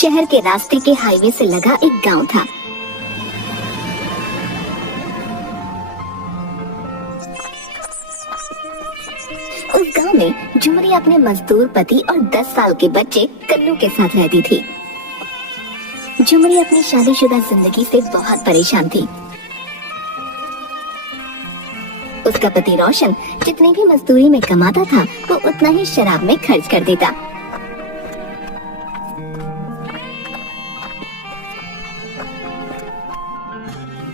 शहर के रास्ते के हाईवे से लगा एक गांव था। उस गांव में झुमरी अपने मजदूर पति और 10 साल के बच्चे कन्नू के साथ रहती थी। झुमरी अपनी शादीशुदा जिंदगी से बहुत परेशान थी। उसका पति रोशन जितनी भी मजदूरी में कमाता था वो उतना ही शराब में खर्च कर देता।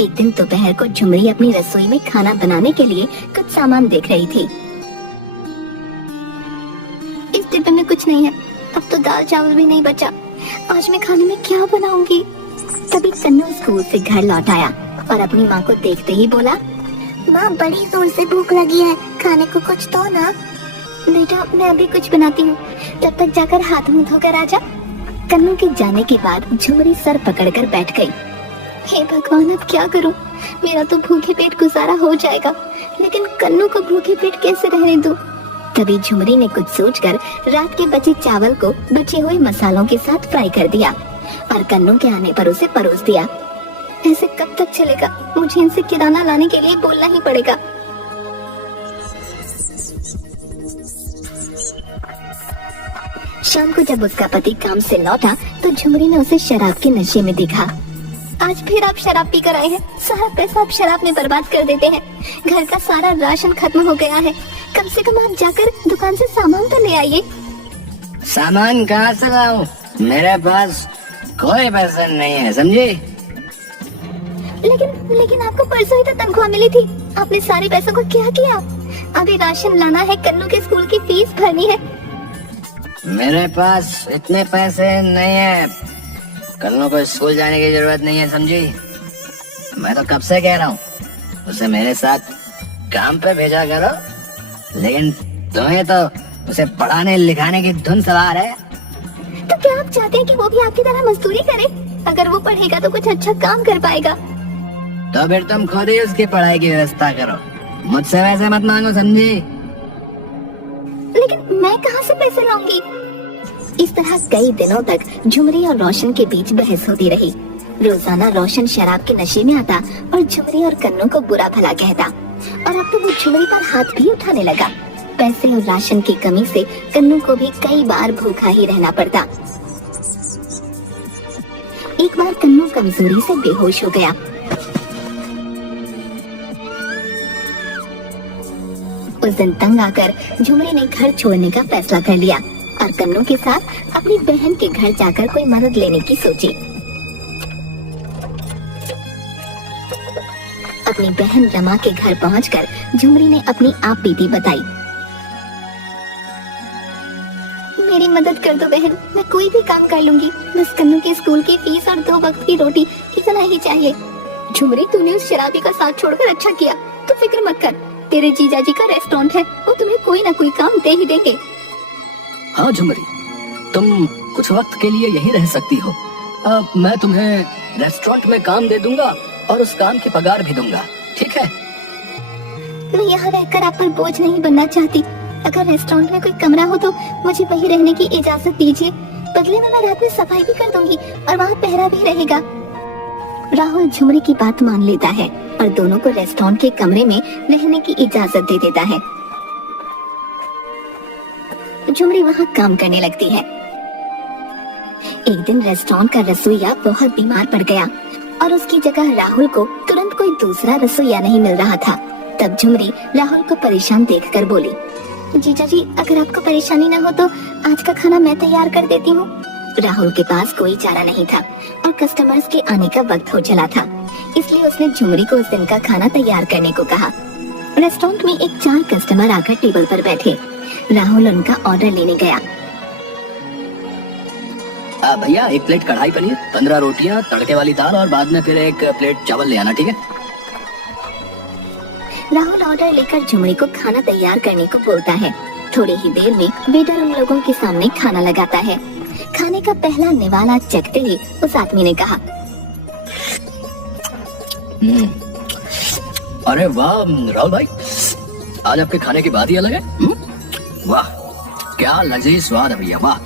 एक दिन दोपहर को झुमरी अपनी रसोई में खाना बनाने के लिए कुछ सामान देख रही थी। इस डिब्बे में कुछ नहीं है, अब तो दाल चावल भी नहीं बचा, आज मैं खाने में क्या बनाऊंगी। तभी कन्नू स्कूल से घर लौट आया और अपनी माँ को देखते ही बोला, माँ बड़ी जोर से भूख लगी है, खाने को कुछ दो ना। बेटा मैं अभी कुछ बनाती हूँ, तब तक जाकर हाथ मुंह धोकर आजा। कन्नू के जाने के बाद झुमरी सर पकड़कर बैठ गई। हे भगवान अब क्या करूँ, मेरा तो भूखे पेट गुजारा हो जाएगा, लेकिन कन्नू को भूखे पेट कैसे रहने दूँ। तभी झुमरी ने कुछ सोचकर रात के बचे चावल को बचे हुए मसालों के साथ फ्राई कर दिया और कन्नू के आने पर उसे परोस दिया। ऐसे कब तक चलेगा, मुझे इनसे किराना लाने के लिए बोलना ही पड़ेगा। शाम को जब उसका पति काम से लौटा तो झुमरी ने उसे शराब के नशे में देखा। आज फिर आप शराब पी कर आए हैं, सारा पैसा आप शराब में बर्बाद कर देते हैं, घर का सारा राशन खत्म हो गया है, कम से कम आप जाकर दुकान से सामान तो ले आइए। सामान कहाँ से लाऊं? मेरे पास कोई पैसा नहीं है, समझी? लेकिन आपको परसों ही तो तनख्वाह मिली थी, आपने सारे पैसों को क्या किया? अभी राशन लाना है, कन्नू के स्कूल की फीस भरनी है। मेरे पास इतने पैसे नहीं है, कन्नू को स्कूल जाने की जरूरत नहीं है, समझी? मैं तो कब से कह रहा हूँ उसे मेरे साथ काम पे भेजा करो, लेकिन तुम्हें तो उसे पढ़ाने लिखाने की धुन सवार है। तो क्या आप चाहते हैं कि वो भी आपकी तरह मजदूरी करे? अगर वो पढ़ेगा तो कुछ अच्छा काम कर पाएगा। तो फिर तुम खुद ही उसकी पढ़ाई की व्यवस्था करो, मुझसे वैसे मत मांगो, समझी? लेकिन मैं कहाँ से पैसे लाऊंगी? इस तरह कई दिनों तक झुमरी और रोशन के बीच बहस होती रही। रोजाना रोशन शराब के नशे में आता और झुमरी और कन्नू को बुरा भला कहता, और अब तो वो झुमरी पर हाथ भी उठाने लगा। पैसे और राशन की कमी से कन्नू को भी कई बार भूखा ही रहना पड़ता। एक बार कन्नू कमजोरी से बेहोश हो गया। उस दिन तंग आकर झुमरी ने घर छोड़ने का फैसला कर लिया और कन्नू के साथ अपनी बहन के घर जाकर कोई मदद लेने की सोची। अपनी बहन रमा के घर पहुंचकर झुमरी ने अपनी आप बीती बताई। मेरी मदद कर दो बहन, मैं कोई भी काम कर लूंगी, बस कन्नू के स्कूल की फीस और 2 वक्त की रोटी, इतना ही चाहिए। झुमरी तूने उस शराबी का साथ छोड़कर अच्छा किया, तू फिक्र मत कर, तेरे जीजाजी का रेस्टोरेंट है, वो तुम्हें कोई ना कोई काम दे ही देंगे। हाँ झुमरी, तुम कुछ वक्त के लिए यहीं रह सकती हो। मैं तुम्हें रेस्टोरेंट में काम दे दूंगा और उस काम की पगार भी दूंगा, ठीक है? मैं यहाँ रहकर आप पर बोझ नहीं बनना चाहती। अगर रेस्टोरेंट में कोई कमरा हो तो मुझे वहीं रहने की इजाजत दीजिए, बदले में मैं रात में सफाई भी कर दूंगी और वहाँ पहरा भी रहेगा। राहुल झुमरी की बात मान लेता है और दोनों को रेस्टोरेंट के कमरे में रहने की इजाजत दे देता है। झुमरी वहाँ काम करने लगती है। एक दिन रेस्टोरेंट का रसोइया बहुत बीमार पड़ गया और उसकी जगह राहुल को तुरंत कोई दूसरा रसोइया नहीं मिल रहा था। तब झुमरी राहुल को परेशान देखकर बोली, जीजाजी अगर आपको परेशानी न हो तो आज का खाना मैं तैयार कर देती हूँ। राहुल के पास कोई चारा नहीं था और कस्टमर्स के आने का वक्त हो चला था, इसलिए उसने झुमरी को उस दिन का खाना तैयार करने को कहा। रेस्टोरेंट में एक 4 कस्टमर आकर टेबल पर बैठे। राहुल उनका ऑर्डर लेने गया। भैया 1 प्लेट कढ़ाई पनीर, 15 रोटियां, तड़के वाली दाल और बाद में फिर 1 प्लेट चावल ले आना, ठीक है? राहुल ऑर्डर लेकर झुमरी को खाना तैयार करने को बोलता है। थोड़ी ही देर में वेटर उन लोगों के सामने खाना लगाता है। खाने का पहला निवाला चखते ही उस आदमी ने कहा, अरे वाह राहुल भाई, आज आपके खाने की बात ही अलग है। वाह क्या लजीज स्वाद है भैया, वाह।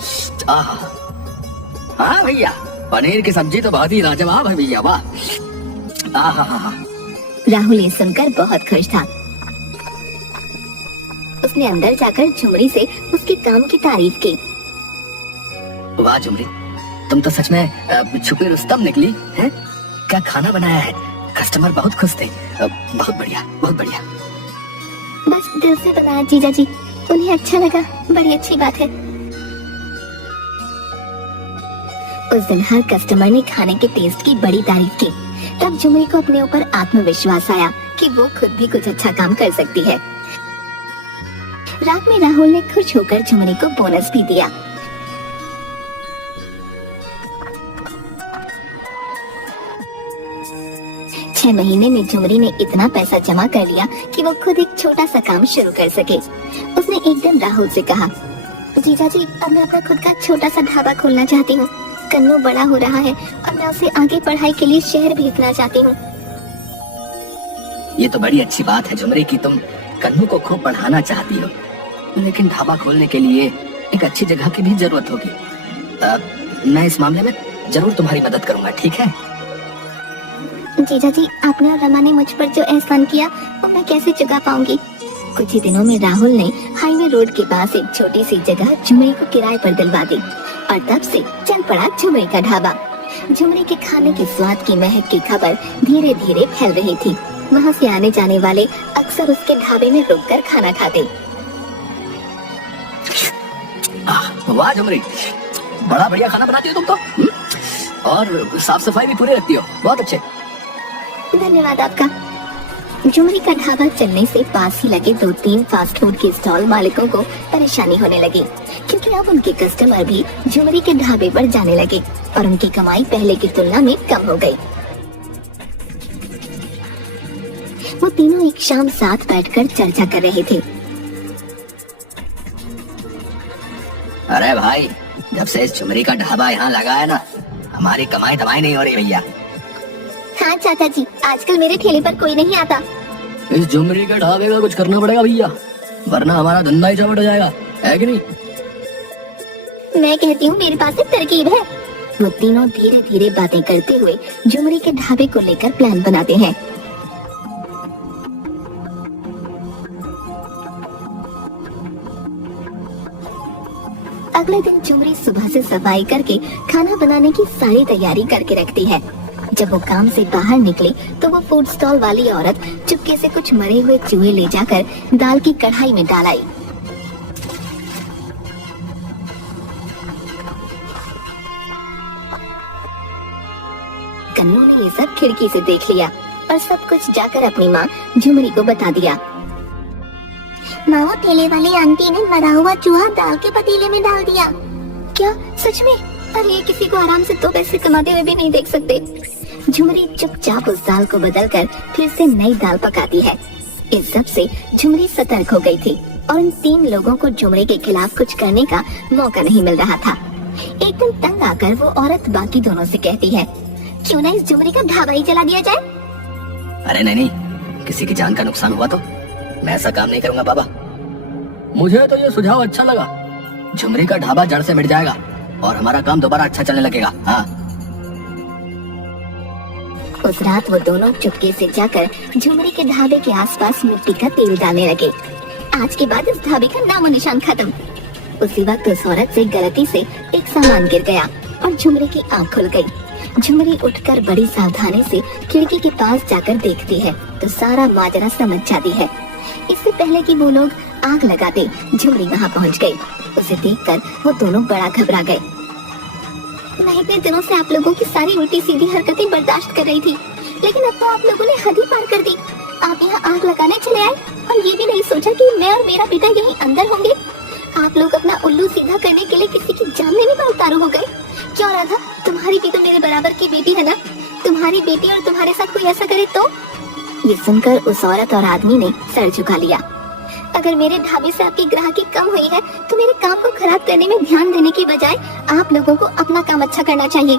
हाँ भैया, पनीर की सब्जी तो बहुत ही लाजवाब है भैया, वाह। आहा। राहुल ये सुनकर बहुत खुश था। उसने अंदर जाकर झुमरी से उसके काम की तारीफ की। वाह झुमरी, तुम तो सच में छुपी रुस्तम निकली हैं? क्या खाना बनाया है, कस्टमर बहुत खुश थे। बहुत बढ़िया, बहुत बढ़िया। बस दिल से बनाया जीजा जी, उन्हें अच्छा लगा, बड़ी अच्छी बात है। उस दिन हर कस्टमर ने खाने के टेस्ट की बड़ी तारीफ की। तब झुमरी को अपने ऊपर आत्मविश्वास आया कि वो खुद भी कुछ अच्छा काम कर सकती है। रात में राहुल ने खुश होकर झुमरी को बोनस भी दिया। छह महीने में झुमरी ने इतना पैसा जमा कर लिया कि वो खुद एक छोटा सा काम शुरू कर सके। उसने एक दिन राहुल से कहा, जीजा जी, अब मैं अपना खुद का छोटा सा ढाबा खोलना चाहती हूँ। कन्नू बड़ा हो रहा है और मैं उसे आगे पढ़ाई के लिए शहर भेजना चाहती हूँ। ये तो बड़ी अच्छी बात है झुमरी कि तुम कन्नू को खूब पढ़ाना चाहती हो, लेकिन ढाबा खोलने के लिए एक अच्छी जगह की भी जरूरत होगी। मैं इस मामले में जरूर तुम्हारी मदद करूंगा, ठीक है? जीजा जी, आपने और रमा ने मुझ पर जो एहसान किया वो मैं कैसे चुका पाऊंगी। कुछ ही दिनों में राहुल ने हाईवे रोड के पास एक छोटी सी जगह झुमरी को किराए पर दिलवा दी और तब से चल पड़ा झुमरी का ढाबा। झुमरी के खाने के स्वाद की महक की खबर धीरे धीरे फैल रही थी। वहाँ से आने जाने वाले अक्सर उसके ढाबे में रुककर खाना खाते। वाह झुमरी, बड़ा बढ़िया खाना बनाती हो तुम तो। और साफ सफाई भी पूरी रखती हो, बहुत अच्छे। धन्यवाद आपका। झुमरी का ढाबा चलने से पास ही लगे 2-3 फास्ट फूड के स्टॉल मालिकों को परेशानी होने लगी, क्योंकि अब उनके कस्टमर भी झुमरी के ढाबे पर जाने लगे और उनकी कमाई पहले की तुलना में कम हो गई। वो तीनों एक शाम साथ बैठकर चर्चा कर रहे थे। अरे भाई, जब से इस झुमरी का ढाबा यहाँ लगा है ना, हमारी कमाई दमाई नहीं हो रही भैया। हाँ चाचा जी, आजकल मेरे ठेले पर कोई नहीं आता। इस झुमरी के ढाबे का कुछ करना पड़ेगा भैया, वरना हमारा धंधा ही चौपट हो जाएगा, है कि नहीं? मैं कहती हूँ मेरे पास एक तरकीब है। वो तीनों धीरे धीरे बातें करते हुए झुमरी के ढाबे को लेकर प्लान बनाते हैं। अगले दिन झुमरी सुबह से सफाई करके खाना बनाने की सारी तैयारी करके रखती है। जब वो काम से बाहर निकले तो वो फूड स्टॉल वाली औरत चुपके से कुछ मरे हुए चूहे ले जाकर दाल की कढ़ाई में डाल आई। कन्नू ने ये सब खिड़की से देख लिया और सब कुछ जाकर अपनी माँ झुमरी को बता दिया। माँ, वो ठेले वाली आंटी ने मरा हुआ चूहा दाल के पतीले में डाल दिया। क्या सच में? अरे, किसी को आराम से 2 पैसे कमाते हुए भी नहीं देख सकते। झुमरी चुपचाप उस दाल को बदलकर फिर से नई दाल पकाती है। इस सब से झुमरी सतर्क हो गई थी और इन 3 लोगों को झुमरी के खिलाफ कुछ करने का मौका नहीं मिल रहा था। एक दिन तंग आकर वो औरत बाकी दोनों से कहती है, क्यों ना इस झुमरी का ढाबा ही जला दिया जाए? अरे नहीं, किसी की जान का नुकसान हुआ तो मैं ऐसा काम नहीं करूंगा बाबा। मुझे तो ये सुझाव अच्छा लगा। झुमरी का ढाबा जड़ से मिट जाएगा और हमारा काम दोबारा अच्छा चलने लगेगा। हाँ। उस रात वो दोनों चुपके से जाकर झुमरी के ढाबे के आसपास मिट्टी का तेल डालने लगे। आज के बाद इस ढाबे का नामो निशान खत्म। उसी वक्त उस औरत से गलती से एक सामान गिर गया और झुमरी की आंख खुल गई। झुमरी उठकर बड़ी सावधानी से खिड़की के पास जाकर देखती है तो सारा माजरा समझ जाती है। इससे पहले कि वो लोग आग लगाते, झुमरी वहाँ पहुँच गई। उसे देखकर वो दोनों बड़ा घबरा गए। मैं इतने दिनों से आप लोगों की सारी उल्टी सीधी हरकतें बर्दाश्त कर रही थी, लेकिन अब तो आप लोगों ने हद ही पार कर दी। आप यहाँ आग लगाने चले आए और ये भी नहीं सोचा कि मैं और मेरा बेटा यहीं अंदर होंगे। आप लोग अपना उल्लू सीधा करने के लिए किसी की जान लेने पर उतारू हो गए। क्यों राधा, तुम्हारी भी तो मेरे बराबर की बेटी है ना? तुम्हारी बेटी और तुम्हारे साथ कोई ऐसा करे तो? ये सुनकर उस औरत और आदमी ने सर झुका लिया। अगर मेरे ढाबे से आपकी ग्राहकी कम हुई है तो मेरे काम को खराब करने में ध्यान देने की बजाय आप लोगों को अपना काम अच्छा करना चाहिए।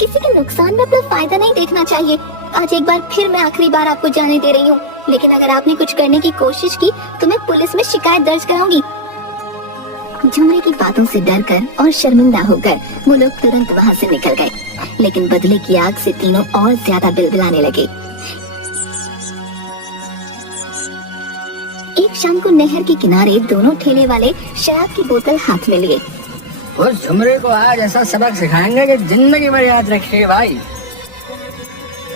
किसी के नुकसान में अपना फायदा नहीं देखना चाहिए। आज एक बार फिर मैं आखिरी बार आपको जाने दे रही हूँ, लेकिन अगर आपने कुछ करने की कोशिश की तो मैं पुलिस में शिकायत दर्ज कराऊंगी। झुमरी की बातों से डरकर और शर्मिंदा होकर वो लोग तुरंत वहाँ से निकल गए, लेकिन बदले की आग से तीनों और ज्यादा बिलबिलाने लगे। एक शाम को नहर के किनारे दोनों ठेले वाले शराब की बोतल हाथ में लिए। उस झुमरी को आज ऐसा सबक सिखाएंगे कि जिंदगी भर याद रखेगी भाई।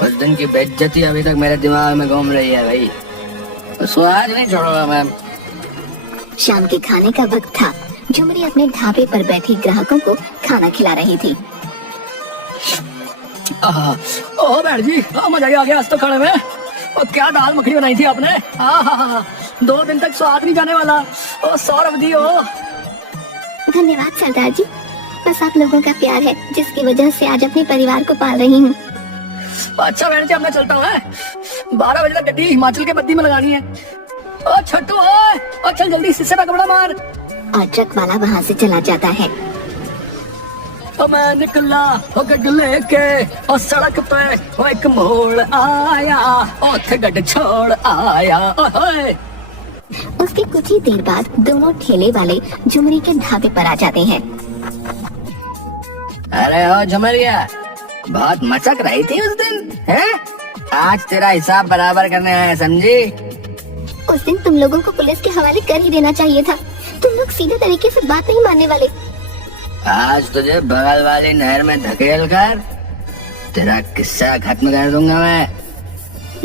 उस दिन की बेइज्जती अभी तक मेरे दिमाग में घूम रही है भाई, उसको आज नहीं छोड़ूंगा मैं। शाम के खाने का वक्त था। झुमरी अपने ढाबे पर बैठी ग्राहकों को खाना खिला रही थी। ओह बहन जी, मजा ही आ गया आज तो खाने में। और क्या दाल मखनी बनाई थी आपने। 2 दिन तक स्वाद नहीं जाने वाला। ओ सौरभ दी हो। धन्यवाद सरदार जी, बस आप लोगों का प्यार है जिसकी वजह से आज अपने परिवार को पाल रही हूँ। अच्छा बहन जी, अब मैं चलता हूँ। 12 बजे तक गड्डी हिमाचल के बद्दी में लगानी है। ओ छोटू और चल जल्दी शीशे का कपड़ा मार। और ट्रक वाला वहाँ से चला जाता है। तो मैं निकला गड्ड लेके और सड़क पे वो एक मोड़ आया, ओथे गड्ड छोड़ आया। ओए उसके कुछ ही देर बाद दोनों ठेले वाले झुमरी के ढाबे पर आ जाते हैं। अरे ओ झुमरिया, बहुत मचक रही थी उस दिन है? आज तेरा हिसाब बराबर करने आया, समझी? उस दिन तुम लोगों को पुलिस के हवाले कर ही देना चाहिए था। तुम लोग सीधे तरीके से बात नहीं मानने वाले। आज तुझे बगल वाली नहर में धकेल कर तेरा किस्सा खत्म कर दूंगा मैं।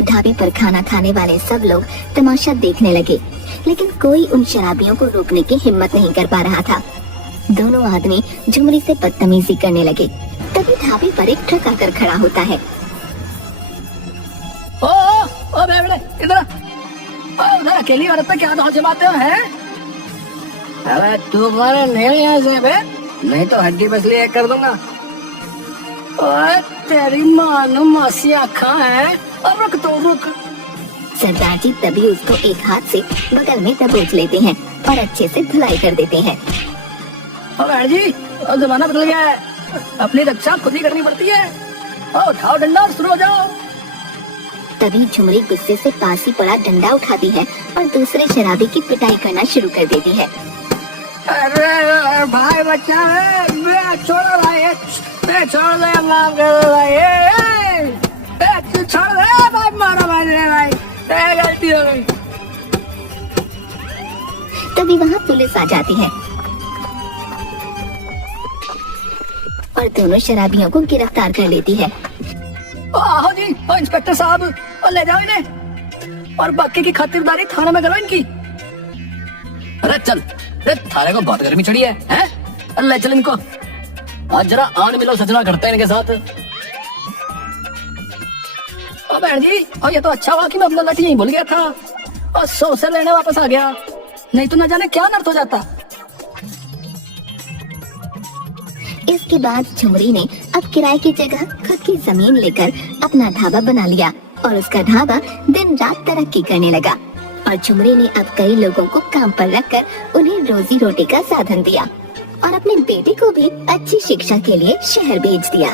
ढाबे पर खाना खाने वाले सब लोग तमाशा देखने लगे, लेकिन कोई उन शराबियों को रोकने की हिम्मत नहीं कर पा रहा था। दोनों आदमी झुमरी से बदतमीजी करने लगे। तभी ढाबे पर एक ट्रक आकर खड़ा होता है। ओ बेवड़े, इधर उधर अकेली औरत पे क्या दाल जमाते हो हैं? अरे तू कौन है? नहीं यहाँ से बे, नहीं तो हड्डी पसली एक कर दूंगा। ओए तेरी मानो मासी आँखा है। अब रुक तो रुक। सरदार जी तभी उसको एक हाथ से बगल में दबोच लेते हैं और अच्छे से धुलाई कर देते हैं। बहन जी, अब जमाना बदल गया है, अपनी रक्षा खुद ही करनी पड़ती है। उठाओ डंडा और शुरू हो जाओ। तभी झुमरी गुस्से से पास ही पड़ा डंडा उठाती है और दूसरे शराबी की पिटाई करना शुरू कर देती है। अरे भाई बच्चा है, छोड़ भाई, छोड़ दे, माफ कर दो भाई, छोड़ दे भाई, मारो भाई, गलती हो गई। तभी वहाँ पुलिस आ जाती है और दोनों शराबियों को गिरफ्तार कर लेती है। आओ जी, इंस्पेक्टर साहब, और ले जाओ इन्हें और बाकी की खातिरदारी थाने में करो इनकी। अरे चल, थाने को बहुत गर्मी चढ़ी है, हैं? ले चल इनको, आज जरा आन मिलो सजना करते हैं इनके साथ। ओ बहन जी, और ये तो अच्छा हुआ कि मैं अपना लाठी यहीं भूल गया था और 100 से लेने वापस आ गया, नहीं तो न जाने क्या नर्थ हो जाता। इसके बाद झुमरी ने अब किराए की जगह खुद की जमीन लेकर अपना ढाबा बना लिया और उसका ढाबा दिन रात तरक्की करने लगा। और झुमरी ने अब कई लोगों को काम पर रखकर उन्हें रोजी रोटी का साधन दिया और अपने बेटे को भी अच्छी शिक्षा के लिए शहर भेज दिया।